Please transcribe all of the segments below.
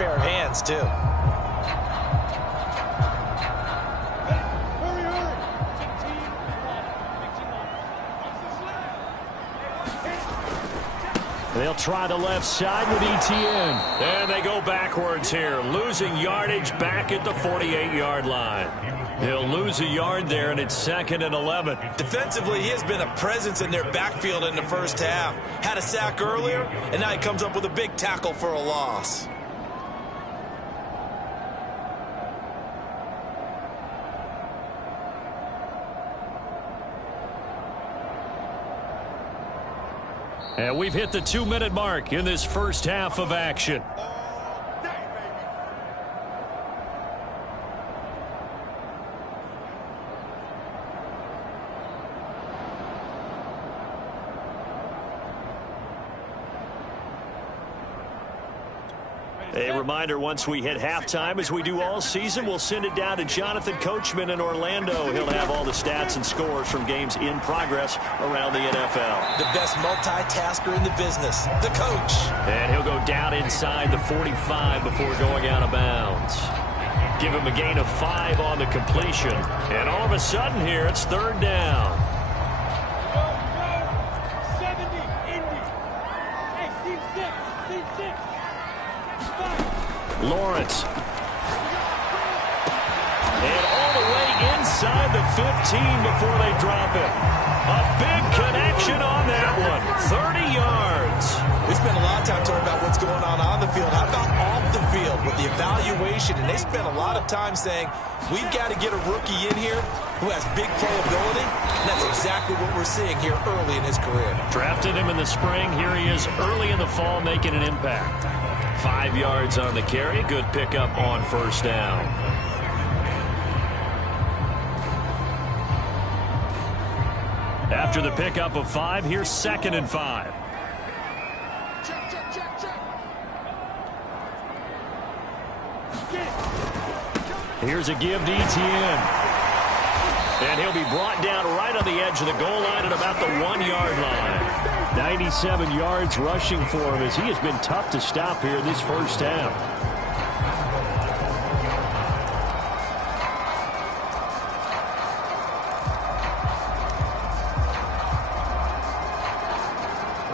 pair of hands, too. They'll try the left side with Etienne. And they go backwards here, losing yardage back at the 48-yard line. He'll lose a yard there, and it's 2nd and 11. Defensively, he has been a presence in their backfield in the first half. Had a sack earlier, and now he comes up with a big tackle for a loss. And we've hit the 2-minute mark in this first half of action. A reminder, once we hit halftime, as we do all season, we'll send it down to Jonathan Coachman in Orlando. He'll have all the stats and scores from games in progress around the NFL. The best multitasker in the business, the coach. And he'll go down inside the 45 before going out of bounds. Give him a gain of 5 on the completion. And all of a sudden here, it's 3rd down. Lawrence. And all the way inside the 15 before they drop it. A big connection on that one. 30 yards. We spent a lot of time talking about what's going on the field. How about off the field with the evaluation? And they spent a lot of time saying, we've got to get a rookie in here who has big playability. And that's exactly what we're seeing here early in his career. Drafted him in the spring. Here he is early in the fall making an impact. 5 yards on the carry. Good pickup on 1st down. After the pickup of 5, here's 2nd and 5. Here's a give to Etienne. And he'll be brought down right on the edge of the goal line at about the 1-yard line. 97 yards rushing for him as he has been tough to stop here this first half.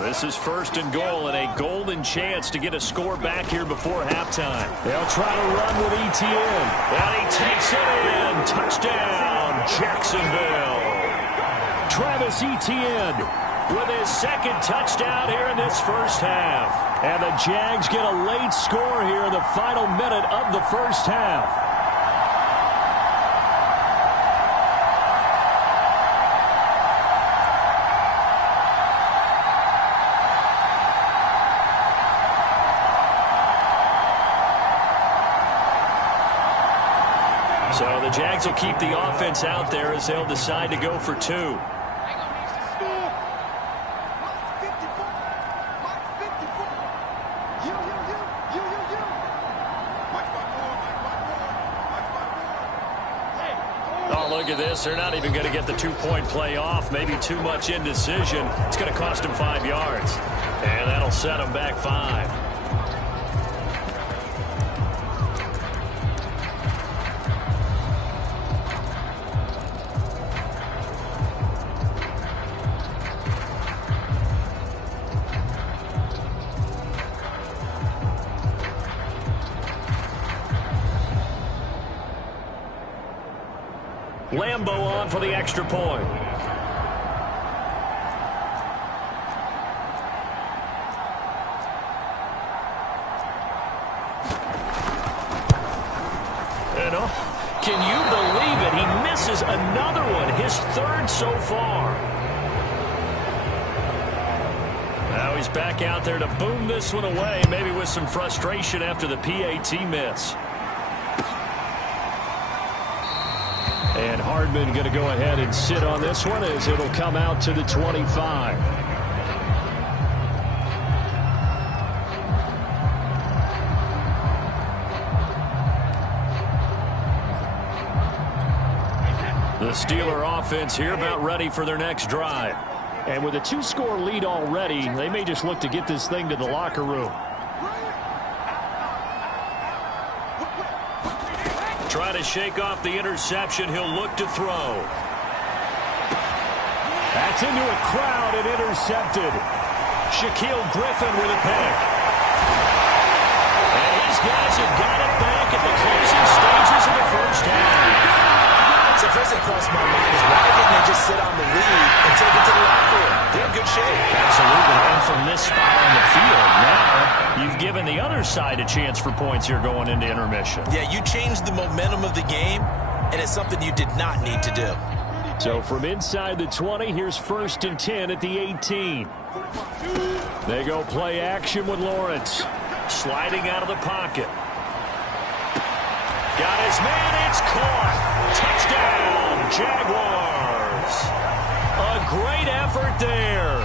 This is 1st and goal and a golden chance to get a score back here before halftime. They'll try to run with Etienne. And he takes it in. Touchdown, Jacksonville. Travis Etienne with his 2nd touchdown here in this first half. And the Jags get a late score here in the final minute of the first half. So the Jags will keep the offense out there as they'll decide to go for 2. Look at this. They're not even going to get the 2-point play off. Maybe too much indecision. It's going to cost them 5 yards. And that'll set them back 5. Lambo on for the extra point. Can you believe it? He misses another one, his 3rd so far. Now he's back out there to boom this one away, maybe with some frustration after the PAT miss. And Hardman going to go ahead and sit on this one as it'll come out to the 25. The Steeler offense here about ready for their next drive. And with a 2-score lead already, they may just look to get this thing to the locker room. try to shake off the interception. He'll look to throw. That's into a crowd and intercepted. Shaquille Griffin with a pick. And his guys have got it back at the closing stages of the first half. So first thing crossed my mind is why didn't they just sit on the lead and take it to the locker room? They're in good shape. Absolutely. And from this spot on the field, now you've given the other side a chance for points here going into intermission. Yeah, you changed the momentum of the game, and it's something you did not need to do. So from inside the 20, here's 1st and 10 at the 18. They go play action with Lawrence. Sliding out of the pocket. Got his man, it's caught. Touchdown, Jaguars. A great effort there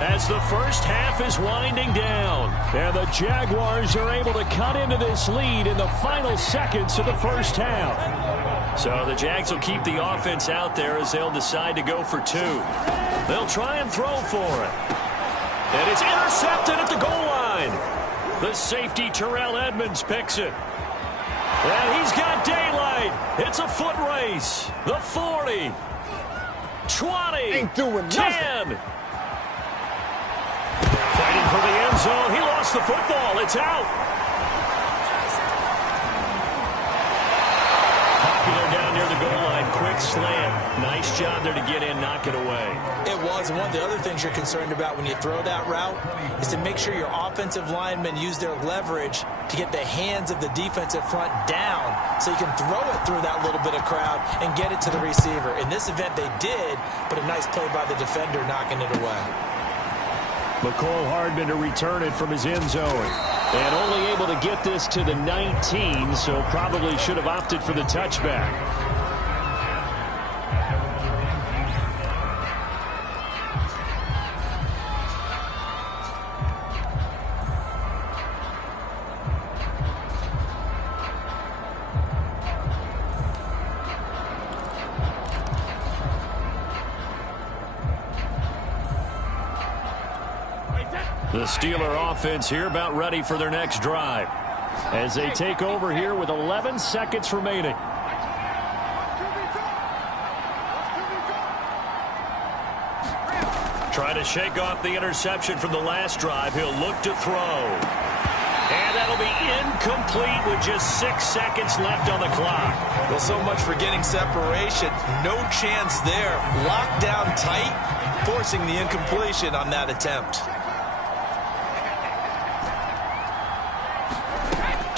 as the first half is winding down. And the Jaguars are able to cut into this lead in the final seconds of the first half. So the Jags will keep the offense out there as they'll decide to go for 2. They'll try and throw for it. And it's intercepted at the goal line. The safety, Terrell Edmonds, picks it. And he's got daylight. It's a foot race. The 40. 20. Ain't doing 10. Fighting for the end zone. He lost the football. It's out. Popular down near the goal line. Quick slant. Nice job there to get in, knock it away. It was. And one of the other things you're concerned about when you throw that route is to make sure your offensive linemen use their leverage to get the hands of the defensive front down so you can throw it through that little bit of crowd and get it to the receiver. In this event, they did, but a nice play by the defender knocking it away. McCole Hardman to return it from his end zone. And only able to get this to the 19, so probably should have opted for the touchback. The Steeler offense here about ready for their next drive as they take over here with 11 seconds remaining. Try to shake off the interception from the last drive. He'll look to throw. And that'll be incomplete with just 6 seconds left on the clock. Well, so much for getting separation. No chance there. Locked down tight, forcing the incompletion on that attempt.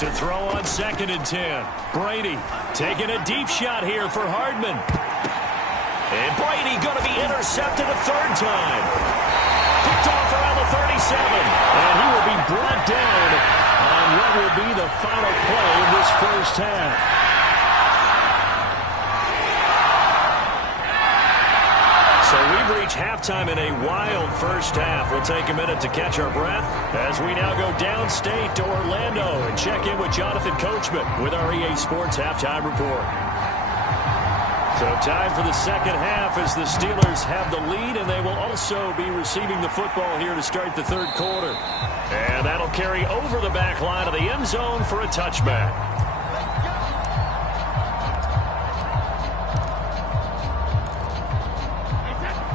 To throw on 2nd and 10. Brady taking a deep shot here for Hardman. And Brady going to be intercepted a 3rd time. Picked off around the 37. And he will be brought down on what will be the final play of this first half. So we've reached halftime in a wild first half. We'll take a minute to catch our breath as we now go downstate to Orlando and check in with Jonathan Coachman with our EA Sports Halftime Report. So time for the second half as the Steelers have the lead, and they will also be receiving the football here to start the 3rd quarter. And that'll carry over the back line of the end zone for a touchback.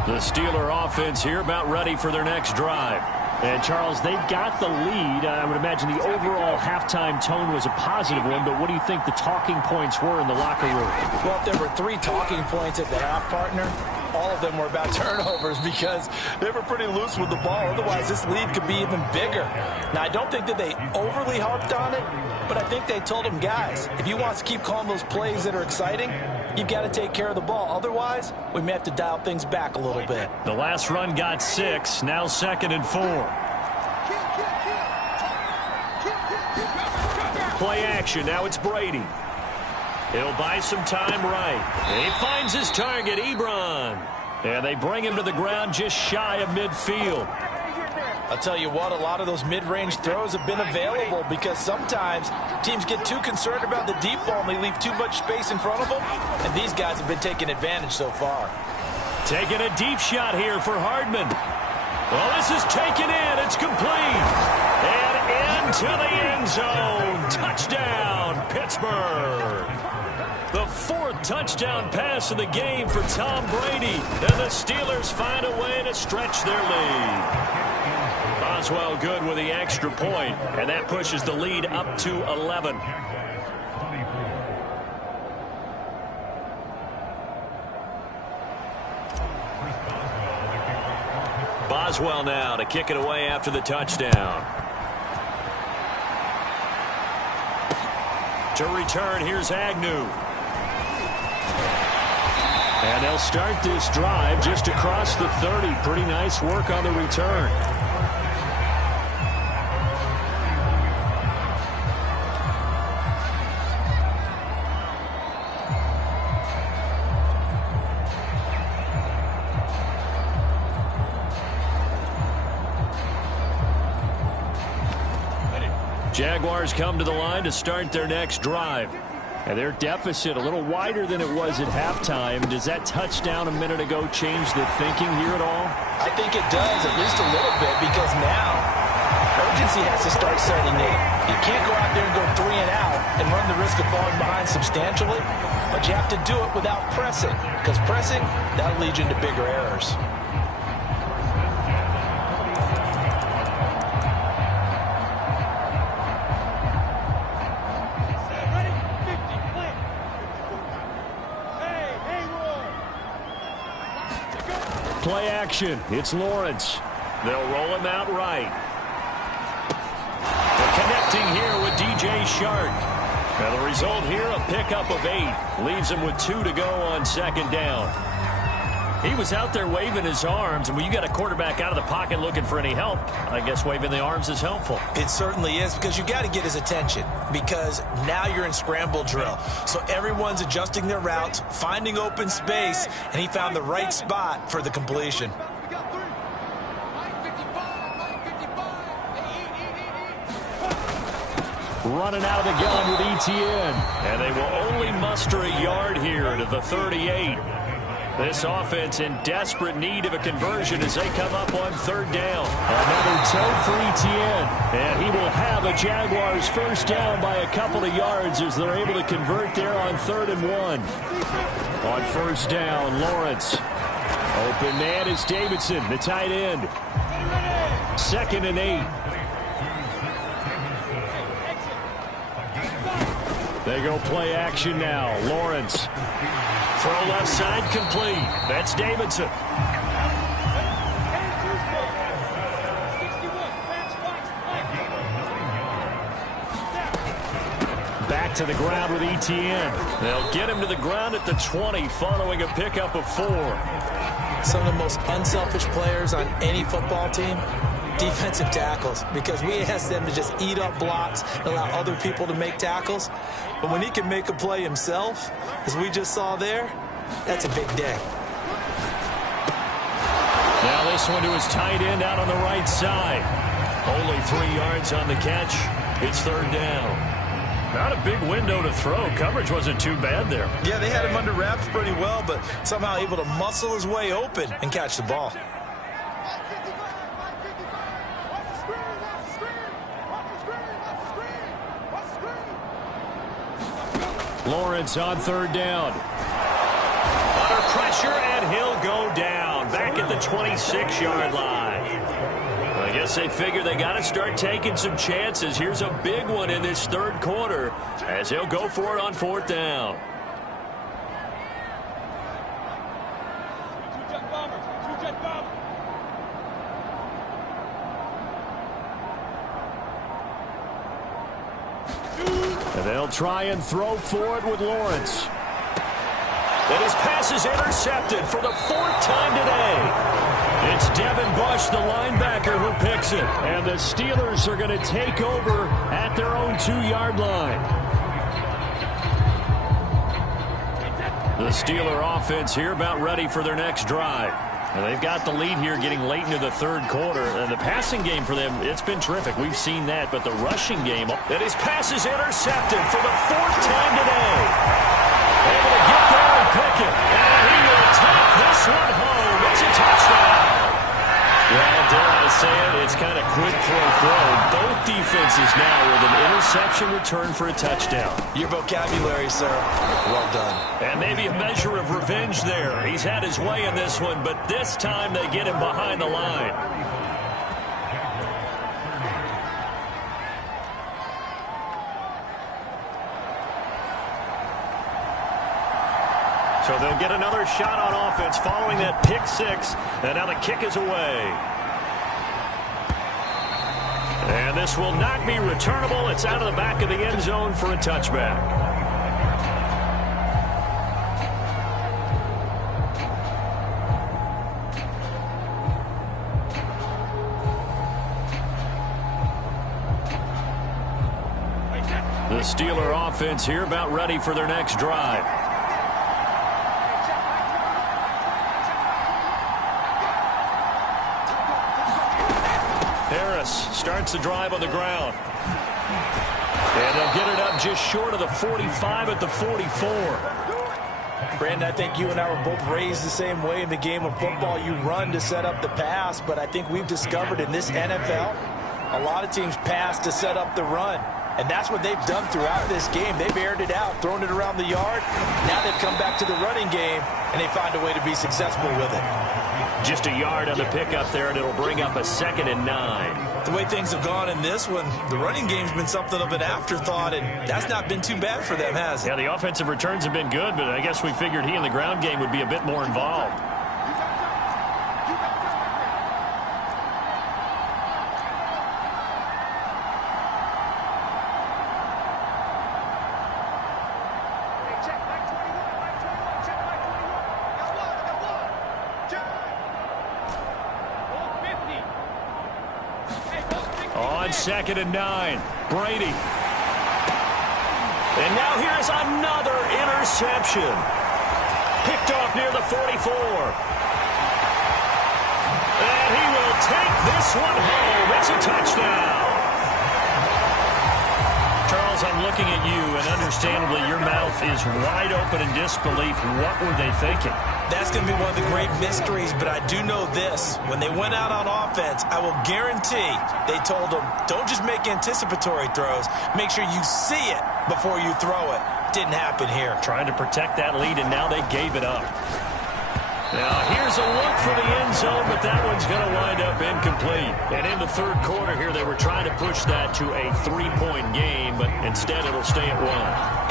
The Steeler offense here about ready for their next drive. And, Charles, they've got the lead. I would imagine the overall halftime tone was a positive one, but what do you think the talking points were in the locker room? Well, if there were 3 talking points at the half, partner, all of them were about turnovers because they were pretty loose with the ball. Otherwise, this lead could be even bigger. Now, I don't think that they overly harped on it, but I think they told them, guys, if you want to keep calling those plays that are exciting, you've got to take care of the ball. Otherwise, we may have to dial things back a little bit. The last run got 6. Now 2nd and 4. Play action. Now it's Brady. He'll buy some time right. And he finds his target, Ebron. And they bring him to the ground just shy of midfield. I'll tell you what, a lot of those mid-range throws have been available because sometimes teams get too concerned about the deep ball and they leave too much space in front of them, and these guys have been taking advantage so far. Taking a deep shot here for Hardman. Well, this is taken in. It's complete. And into the end zone. Touchdown, Pittsburgh. The 4th touchdown pass of the game for Tom Brady. And the Steelers find a way to stretch their lead. Boswell good with the extra point, and that pushes the lead up to 11. Boswell now to kick it away after the touchdown. To return, here's Agnew. And they'll start this drive just across the 30. Pretty nice work on the return. Jaguars come to the line to start their next drive. And their deficit a little wider than it was at halftime. Does that touchdown a minute ago change the thinking here at all? I think it does, at least a little bit, because now urgency has to start setting in. You can't go out there and go 3 and out and run the risk of falling behind substantially, but you have to do it without pressing, because pressing, that'll lead you into bigger errors. Play action. It's Lawrence. They'll roll him out right. They're connecting here with DJ Shark. Now the result here, a pickup of 8. Leaves him with 2 to go on 2nd down. He was out there waving his arms, and when you got a quarterback out of the pocket looking for any help, I guess waving the arms is helpful. It certainly is, because you got to get his attention, because now you're in scramble drill. So everyone's adjusting their routes, finding open space, and he found the right spot for the completion. Running out of the gun with ETN, and they will only muster a yard here to the 38. This offense in desperate need of a conversion as they come up on 3rd down. Another tote for ETN, and he will have a Jaguars 1st down by a couple of yards as they're able to convert there on 3rd and 1. On 1st down, Lawrence. Open man is Davidson, the tight end. 2nd and 8. They go play action now. Lawrence. Throw left side complete. That's Davidson. Back to the ground with ETN. They'll get him to the ground at the 20 following a pickup of 4. Some of the most unselfish players on any football team, defensive tackles, because we ask them to just eat up blocks and allow other people to make tackles. But when he can make a play himself, as we just saw there, that's a big day. Now this one to his tight end out on the right side. Only 3 yards on the catch. It's 3rd down. Not a big window to throw. Coverage wasn't too bad there. Yeah, they had him under wraps pretty well, but somehow able to muscle his way open and catch the ball. Lawrence on 3rd down. Under pressure, and he'll go down. Back at the 26-yard line. I guess they figure they got to start taking some chances. Here's a big one in this 3rd quarter as he'll go for it on 4th down. And they'll try and throw for it with Lawrence. And his pass is intercepted for the 4th time today. It's Devin Bush, the linebacker, who picks it. And the Steelers are going to take over at their own 2-yard line. The Steeler offense here about ready for their next drive. And they've got the lead here getting late into the 3rd quarter. And the passing game for them, it's been terrific. We've seen that. But the rushing game, and his pass is intercepted for the 4th time today. Able to get there and pick it. And he will take this one home. It's a touchdown. Well, dare I say it, it's kind of quid pro quo. Both defenses now with an interception return for a touchdown. Your vocabulary, sir. Well done. And maybe a measure of revenge there. He's had his way in this one, but this time they get him behind the line. So they'll get another shot on offense following that pick six. And now the kick is away. And this will not be returnable. It's out of the back of the end zone for a touchback. The Steeler offense here about ready for their next drive. Starts the drive on the ground. And they'll get it up just short of the 45 at the 44. Brandon, I think you and I were both raised the same way in the game of football. You run to set up the pass, but I think we've discovered in this NFL, a lot of teams pass to set up the run. And that's what they've done throughout this game. They've aired it out, thrown it around the yard. Now they've come back to the running game, and they find a way to be successful with it. Just a yard on the pickup there, and it'll bring up a 2nd and 9. The way things have gone in this one, the running game's been something of an afterthought, and that's not been too bad for them, has it? Yeah, the offensive returns have been good, but I guess we figured he in the ground game would be a bit more involved. On 2nd and 9, Brady. And now here's another interception. Picked off near the 44. And he will take this one home. It's a touchdown. Charles, I'm looking at you, and understandably your mouth is wide open in disbelief. What were they thinking? That's going to be one of the great mysteries, but I do know this. When they went out on offense, I will guarantee they told them, don't just make anticipatory throws. Make sure you see it before you throw it. Didn't happen here. Trying to protect that lead, and now they gave it up. Now, here's a look for the end zone, but that one's going to wind up incomplete. And in the third quarter here, they were trying to push that to a 3-point game, but instead it'll stay at 1.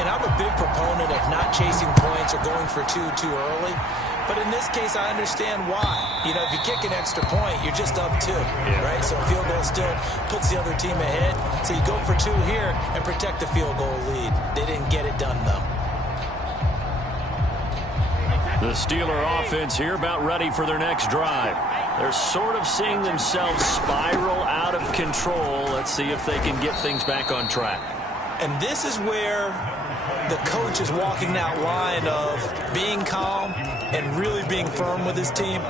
And I'm a big proponent of not chasing points or going for two too early. But in this case, I understand why. You know, if you kick an extra point, you're just up 2, right? So a field goal still puts the other team ahead. So you go for 2 here and protect the field goal lead. They didn't get it done, though. The Steeler offense here about ready for their next drive. They're sort of seeing themselves spiral out of control. Let's see if they can get things back on track. And this is where the coach is walking that line of being calm and really being firm with his team.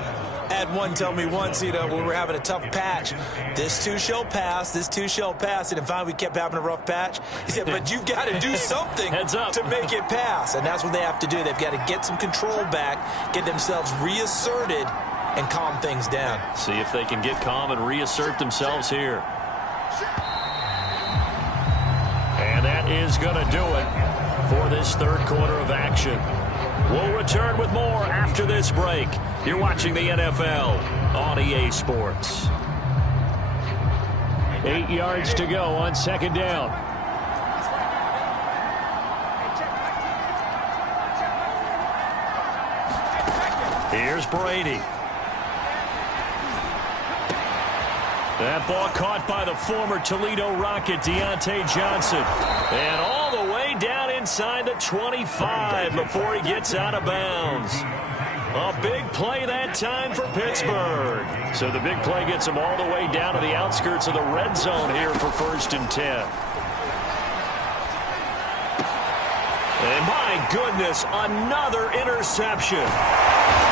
I had one tell me once, you know, when we were having a tough patch, this too shall pass, this too shall pass. And finally we kept having a rough patch. He said, but you've got to do something to make it pass. And that's what they have to do. They've got to get some control back, get themselves reasserted, and calm things down. See if they can get calm and reassert themselves here. And that is going to do it for this third quarter of action. We'll return with more after this break. You're watching the NFL on EA Sports. 8 yards to go on 2nd down. Here's Brady. That ball caught by the former Toledo Rocket, Deontay Johnson. And all the way down inside the 25 before he gets out of bounds. A big play that time for Pittsburgh. So the big play gets him all the way down to the outskirts of the red zone here for 1st and 10. And my goodness, another interception.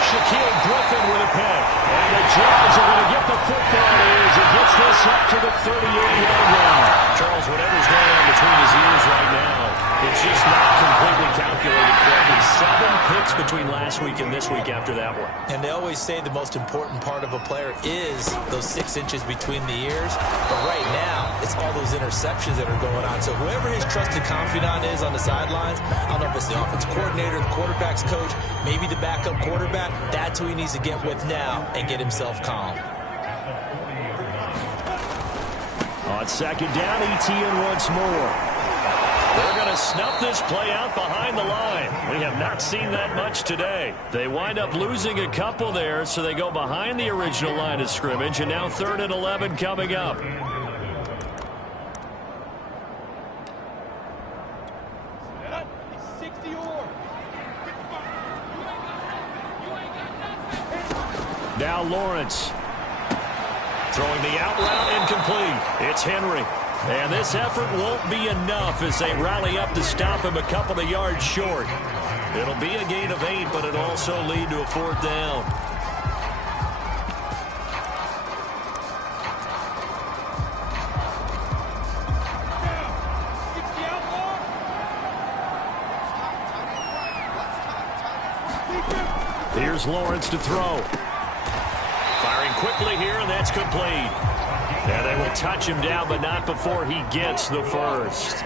Shaquille Griffin with a pick. And the Jags are going to get the football as he gets this up to the 38-yard line. Charles, whatever's going on between his ears right now, it's just not completely calculated correctly. 7 pick difference between last week and this week after that one. And they always say the most important part of a player is those 6 inches between the ears. But right now, it's all those interceptions that are going on. So whoever his trusted confidant is on the sidelines, I don't know if it's the offensive coordinator, the quarterback's coach, maybe the backup quarterback, that's who he needs to get with now and get himself calm. On second down, Etienne once more. They're going to snuff this play out behind the line. We have not seen that much today. They wind up losing a couple there, so they go behind the original line of scrimmage, and now 3rd and 11 coming up. Now Lawrence. Throwing the out route incomplete. It's Henry. And this effort won't be enough as they rally up to stop him a couple of yards short. It'll be a gain of 8, but it'll also lead to a 4th down. Here's Lawrence to throw. Firing quickly here, and that's complete. And they will touch him down, but not before he gets the first.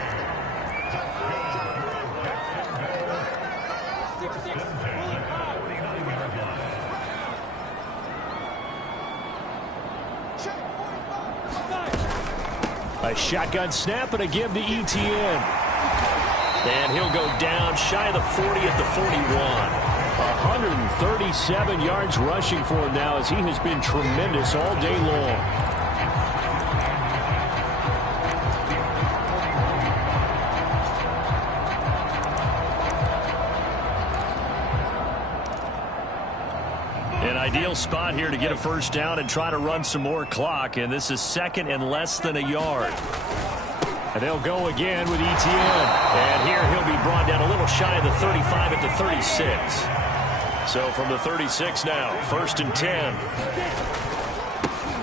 A shotgun snap and a give to Etienne. And he'll go down shy of the 40 at the 41. 137 yards rushing for him now as he has been tremendous all day long. An ideal spot here to get a first down and try to run some more clock, and this is 2nd and less than a yard. And they'll go again with Etienne. And here he'll be brought down a little shy of the 35 at the 36. So from the 36 now, 1st and 10.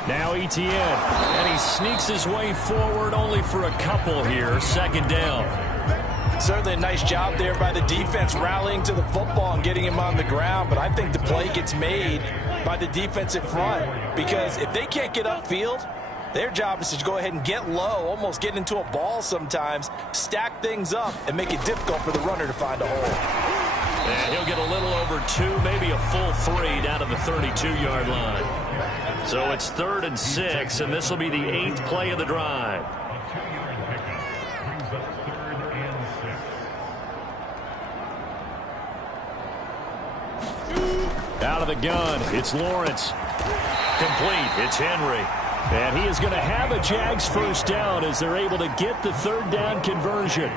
Now Etienne. And he sneaks his way forward only for a couple here. 2nd down. Certainly a nice job there by the defense rallying to the football and getting him on the ground. But I think the play gets made by the defensive front. Because if they can't get upfield, their job is to go ahead and get low, almost get into a ball sometimes, stack things up, and make it difficult for the runner to find a hole. And he'll get a little over 2, maybe a full 3 down to the 32-yard line. So it's 3rd and 6, and this will be the 8th play of the drive. Out of the gun, it's Lawrence. Complete, it's Henry. And he is going to have a Jags first down as they're able to get the 3rd down conversion.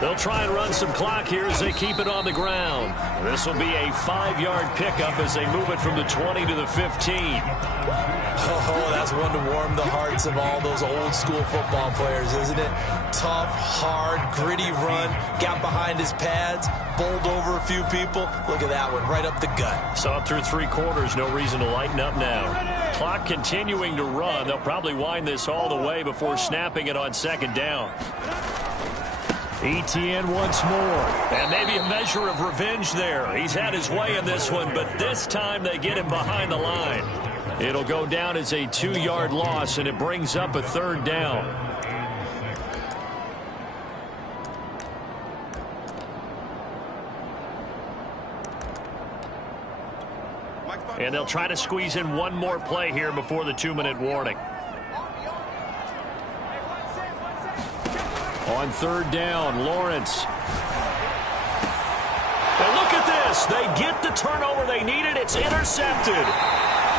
They'll try and run some clock here as they keep it on the ground. This will be a 5-yard pickup as they move it from the 20 to the 15. Oh, that's one to warm the hearts of all those old school football players, isn't it? Tough, hard, gritty run, got behind his pads, bowled over a few people. Look at that one, right up the gut. Saw it through 3 quarters, no reason to lighten up now. Clock continuing to run. They'll probably wind this all the way before snapping it on 2nd down. Etienne once more. And maybe a measure of revenge there. He's had his way in this one, but this time they get him behind the line. It'll go down as a 2-yard loss, and it brings up a 3rd down. And they'll try to squeeze in one more play here before the 2-minute warning. On 3rd down, Lawrence. And look at this. They get the turnover they needed. It's intercepted.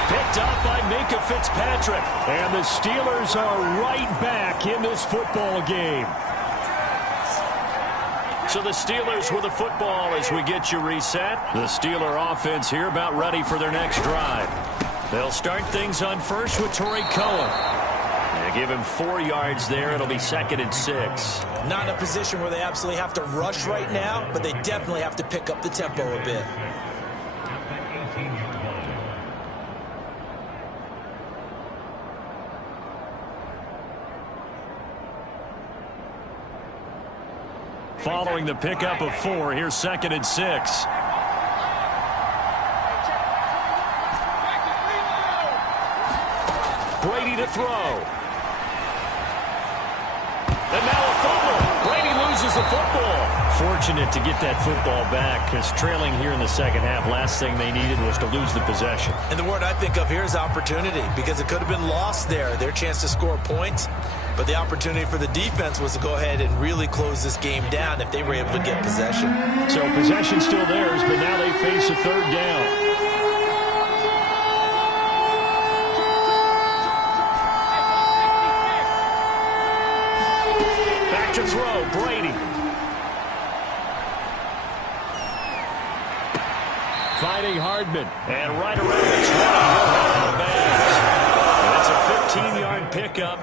Picked up by Minka Fitzpatrick. And the Steelers are right back in this football game. So the Steelers with the football as we get you reset. The Steeler offense here about ready for their next drive. They'll start things on first with Torrey Cohen. They give him 4 yards there. It'll be 2nd and 6. Not in a position where they absolutely have to rush right now, but they definitely have to pick up the tempo a bit. following the pickup of 4. Here's 2nd and 6. Brady to throw. And now a fumble. Brady loses the football. Fortunate to get that football back, because trailing here in the second half, last thing they needed was to lose the possession. And the word I think of here is opportunity, because it could have been lost there, their chance to score points. But the opportunity for the defense was to go ahead and really close this game down if they were able to get possession. So possession still theirs, but now they face a 3rd down. Back to throw, Brady. Finding Hardman, and right around the 20, he'll head out of bounds. And it's a 15-yard pickup,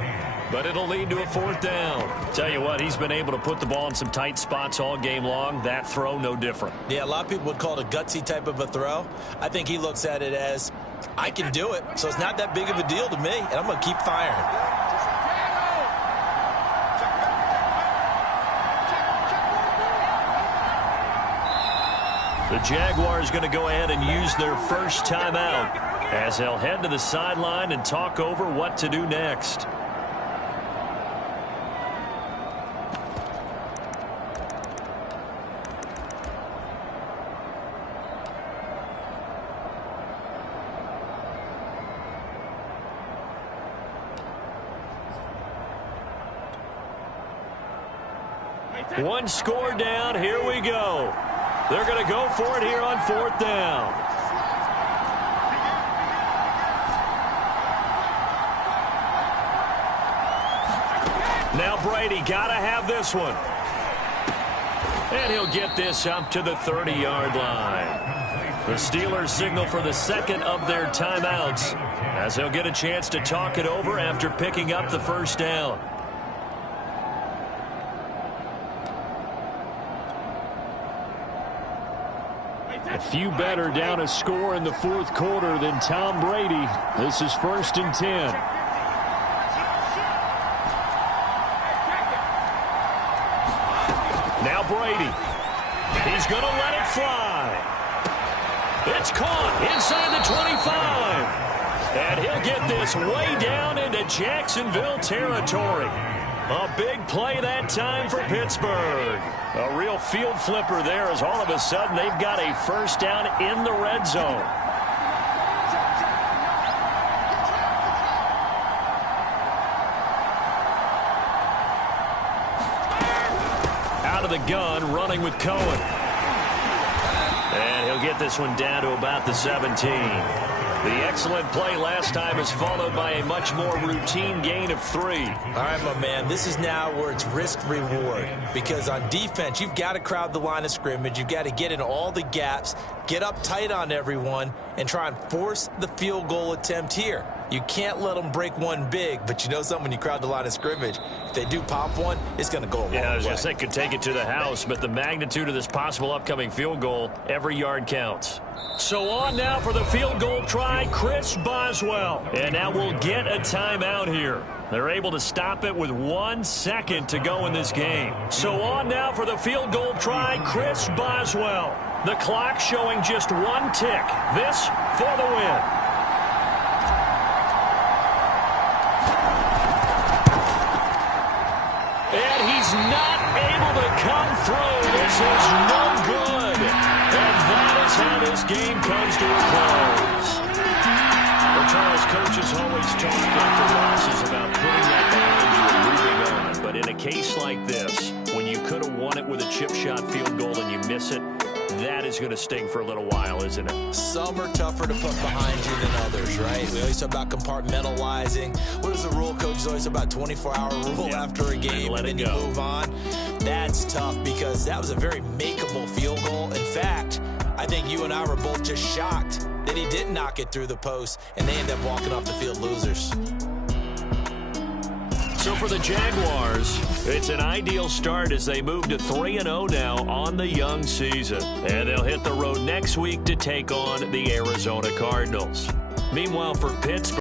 but it'll lead to a 4th down. Tell you what, he's been able to put the ball in some tight spots all game long. That throw, no different. Yeah, a lot of people would call it a gutsy type of a throw. I think he looks at it as, I can do it, so it's not that big of a deal to me, and I'm going to keep firing. The Jaguars going to go ahead and use their first timeout as they'll head to the sideline and talk over what to do next. One score down. Here we go. They're going to go for it here on 4th down. Now Brady got to have this one. And he'll get this up to the 30-yard line. The Steelers signal for the 2nd of their timeouts as they'll get a chance to talk it over after picking up the 1st down. A few better down a score in the 4th quarter than Tom Brady. This is 1st and 10. Now Brady. He's going to let it fly. It's caught inside the 25. And he'll get this way down into Jacksonville territory. A big play that time for Pittsburgh. A real field flipper there, as all of a sudden they've got a 1st down in the red zone. Out of the gun, running with Cohen. And he'll get this one down to about the 17. The excellent play last time is followed by a much more routine gain of 3. All right, my man, this is now where it's risk-reward. Because on defense, you've got to crowd the line of scrimmage. You've got to get in all the gaps, get up tight on everyone, and try and force the field goal attempt here. You can't let them break one big, but you know something, when you crowd the line of scrimmage, if they do pop one, it's going to go a long way. Yeah, I was going to say, could take it to the house, but the magnitude of this possible upcoming field goal, every yard counts. So on now for the field goal try, Chris Boswell. And now we'll get a timeout here. They're able to stop it with 1 second to go in this game. So on now for the field goal try, Chris Boswell. The clock showing just 1 tick. This for the win. And he's not able to come through. This is no good. And that is how this game comes to a close. Well, Charles, coaches always talk after losses about putting that behind you and moving on. But in a case like this, when you could have won it with a chip shot field goal and you miss it, that is going to sting for a little while, isn't it? Some are tougher to put behind you than others, right? We always talk about compartmentalizing. What is the rule, coach? Always about 24-hour rule after a game, and then you move on. That's tough because that was a very makeable field goal. In fact, I think you and I were both just shocked that he didn't knock it through the post, and they end up walking off the field losers. So for the Jaguars, it's an ideal start as they move to 3-0 now on the young season. And they'll hit the road next week to take on the Arizona Cardinals. Meanwhile, for Pittsburgh,